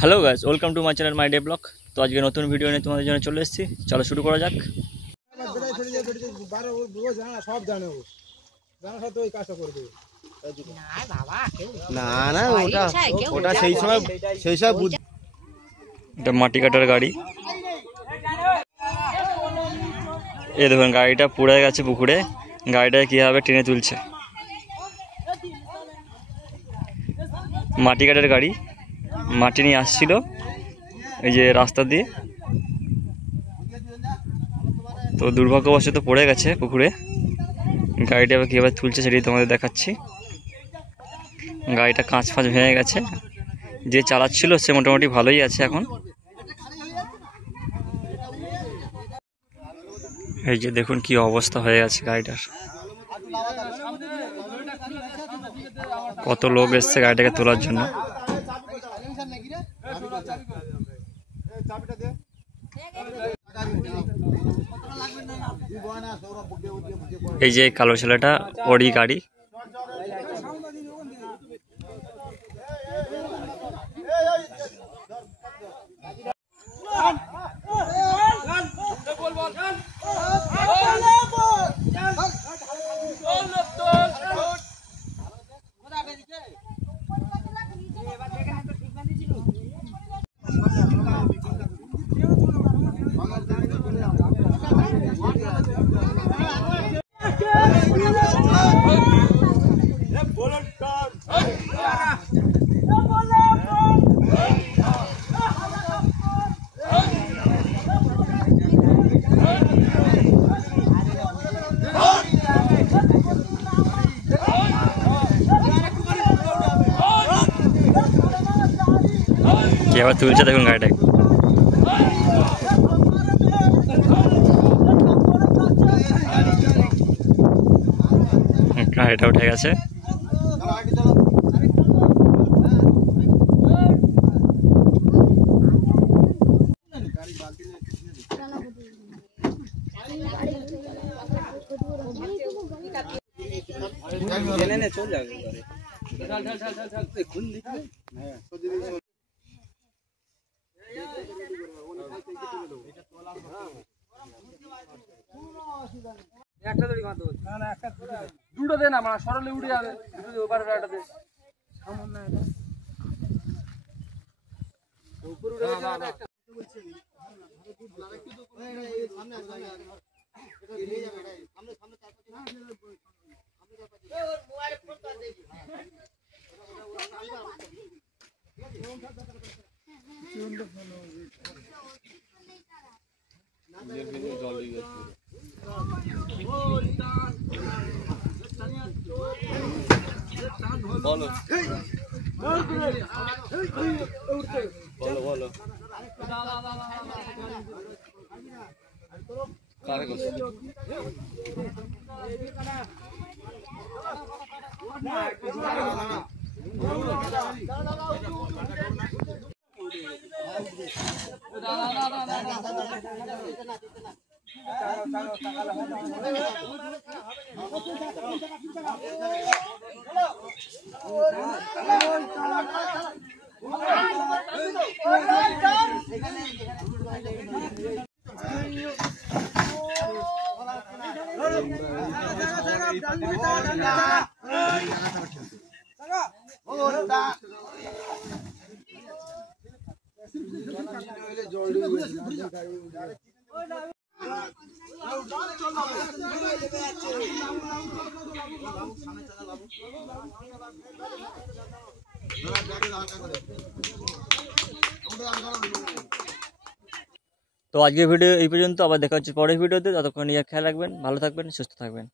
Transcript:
Hello guys, welcome to my channel my day blog. তো আজকে নতুন ভিডিও নিয়ে তোমাদের জন্য চলে এসেছি। চলো শুরু করা যাক। এটা মাটি কাটার গাড়ি। এই দেখুন গাড়িটা পুড়ে গেছে পুকুরে। গাড়িটাকে কীভাবে টেনে তুলছে। মাটি কাটার গাড়ি মাটি নিয়ে আসছিল এই যে রাস্তা দিয়ে। তো দুর্ভাগ্যবশত পড়ে গেছে পুকুরে। গাড়িটা আবার কীভাবে তুলছে সেটাই তোমাদের দেখাচ্ছি। গাড়িটা কাঁচ ফাঁচ ভেঙে গেছে। যে চালাচ্ছিল সে মোটামুটি ভালোই আছে এখন। এই যে দেখুন কি অবস্থা হয়ে গেছে গাড়িটার। কত লোক এসছে গাড়িটাকে তোলার জন্য। এই যে কালো ছেলেটা ওরই গাড়ি। এবার তুলছে দেখুন গাড়িটা। গাড়িটা উঠে গেছে। দুটো দে না মানে সরলে উঠে যাবে। বলো বলো বলো কারে করছে তো আজকের ভিডিও এই পর্যন্ত। আবার দেখা হচ্ছে পরের ভিডিওতে। ততক্ষণ নিজের খেয়াল রাখবেন, ভালো থাকবেন, সুস্থ থাকবেন।